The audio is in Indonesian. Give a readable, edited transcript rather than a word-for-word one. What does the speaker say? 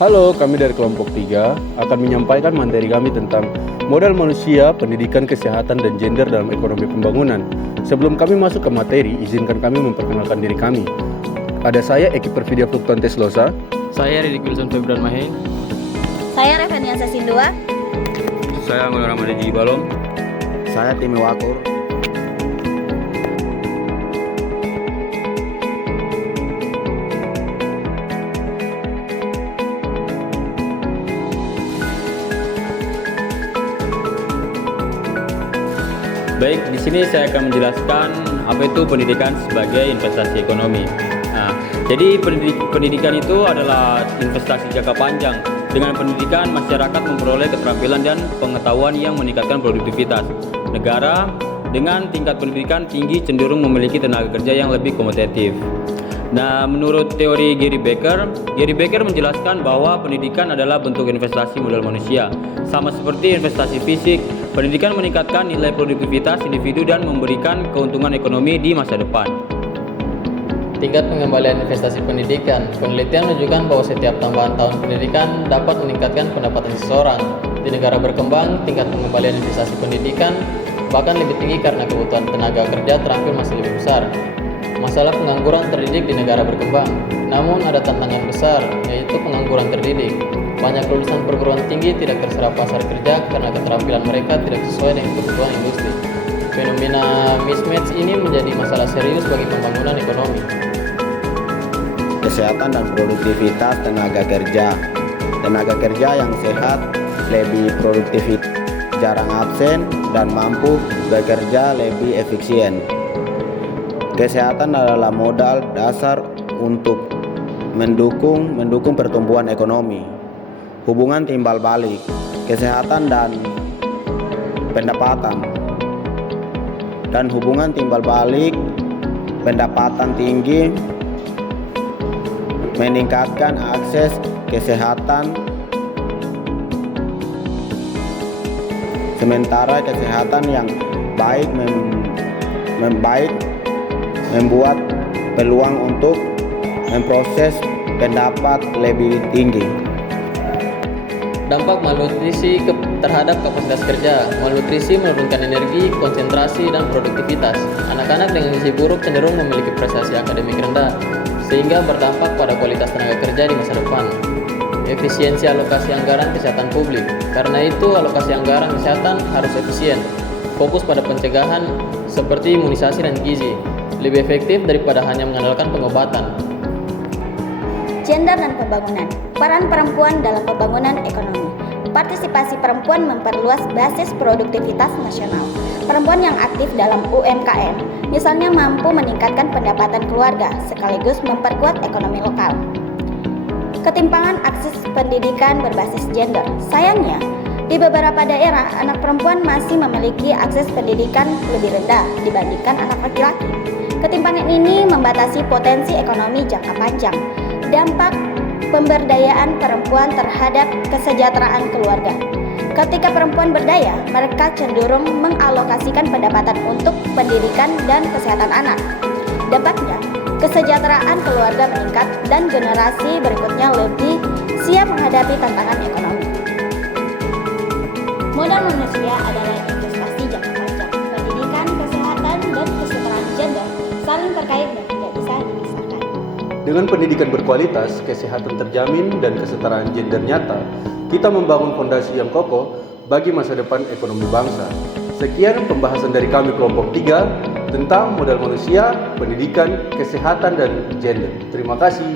Halo, kami dari kelompok 3 akan menyampaikan materi kami tentang modal manusia, pendidikan, kesehatan, dan gender dalam ekonomi pembangunan. Sebelum kami masuk ke materi, izinkan kami memperkenalkan diri kami. Ada saya, Eki Perfidia Fluktuantes Losa. Saya Ridik Wilson Febran Mahe. Saya Reveniansa Sindua. Saya Anggun Ramadji Balong. Saya Timi Wakur. Baik, di sini saya akan menjelaskan apa itu pendidikan sebagai investasi ekonomi. Nah, jadi pendidikan itu adalah investasi jangka panjang. Dengan pendidikan, masyarakat memperoleh keterampilan dan pengetahuan yang meningkatkan produktivitas. Negara dengan tingkat pendidikan tinggi cenderung memiliki tenaga kerja yang lebih kompetitif. Nah, menurut teori Gary Becker menjelaskan bahwa pendidikan adalah bentuk investasi modal manusia. Sama seperti investasi fisik, pendidikan meningkatkan nilai produktivitas individu dan memberikan keuntungan ekonomi di masa depan. Tingkat pengembalian investasi pendidikan. Penelitian menunjukkan bahwa setiap tambahan tahun pendidikan dapat meningkatkan pendapatan seseorang. Di negara berkembang, tingkat pengembalian investasi pendidikan bahkan lebih tinggi karena kebutuhan tenaga kerja terampil masih lebih besar. Masalah pengangguran terdidik di negara berkembang. Namun ada tantangan besar, yaitu pengangguran terdidik. Banyak lulusan perguruan tinggi tidak terserap pasar kerja karena keterampilan mereka tidak sesuai dengan kebutuhan industri. Fenomena mismatch ini menjadi masalah serius bagi pembangunan ekonomi. Kesehatan dan produktivitas tenaga kerja. Tenaga kerja yang sehat lebih produktif, jarang absen, dan mampu bekerja lebih efisien. Kesehatan adalah modal dasar untuk mendukung pertumbuhan ekonomi. Hubungan timbal balik, kesehatan dan pendapatan. Dan hubungan timbal balik, pendapatan tinggi meningkatkan akses kesehatan, sementara kesehatan yang baik membuat peluang untuk memproses pendapat lebih tinggi. Dampak malnutrisi terhadap kapasitas kerja. Malnutrisi menurunkan energi, konsentrasi, dan produktivitas. Anak-anak dengan gizi buruk cenderung memiliki prestasi akademik rendah, sehingga berdampak pada kualitas tenaga kerja di masa depan. Efisiensi alokasi anggaran kesehatan publik. Karena itu, alokasi anggaran kesehatan harus efisien, fokus pada pencegahan seperti imunisasi dan gizi, lebih efektif daripada hanya mengandalkan pengobatan. Gender dan pembangunan. Peran perempuan dalam pembangunan ekonomi. Partisipasi perempuan memperluas basis produktivitas nasional. Perempuan yang aktif dalam UMKM, misalnya mampu meningkatkan pendapatan keluarga sekaligus memperkuat ekonomi lokal. Ketimpangan akses pendidikan berbasis gender. Sayangnya, di beberapa daerah, anak perempuan masih memiliki akses pendidikan lebih rendah dibandingkan anak laki-laki. Ketimpangan ini membatasi potensi ekonomi jangka panjang. Dampak pemberdayaan perempuan terhadap kesejahteraan keluarga. Ketika perempuan berdaya, mereka cenderung mengalokasikan pendapatan untuk pendidikan dan kesehatan anak. Dampaknya, kesejahteraan keluarga meningkat dan generasi berikutnya lebih siap menghadapi tantangan ekonomi. Modal manusia adalah investasi jangka panjang. Pendidikan, kesehatan, dan kesetaraan gender saling terkait dan tidak bisa dipisahkan. Dengan pendidikan berkualitas, kesehatan terjamin, dan kesetaraan gender nyata, kita membangun fondasi yang kokoh bagi masa depan ekonomi bangsa. Sekian pembahasan dari kami kelompok 3 tentang modal manusia, pendidikan, kesehatan, dan gender. Terima kasih.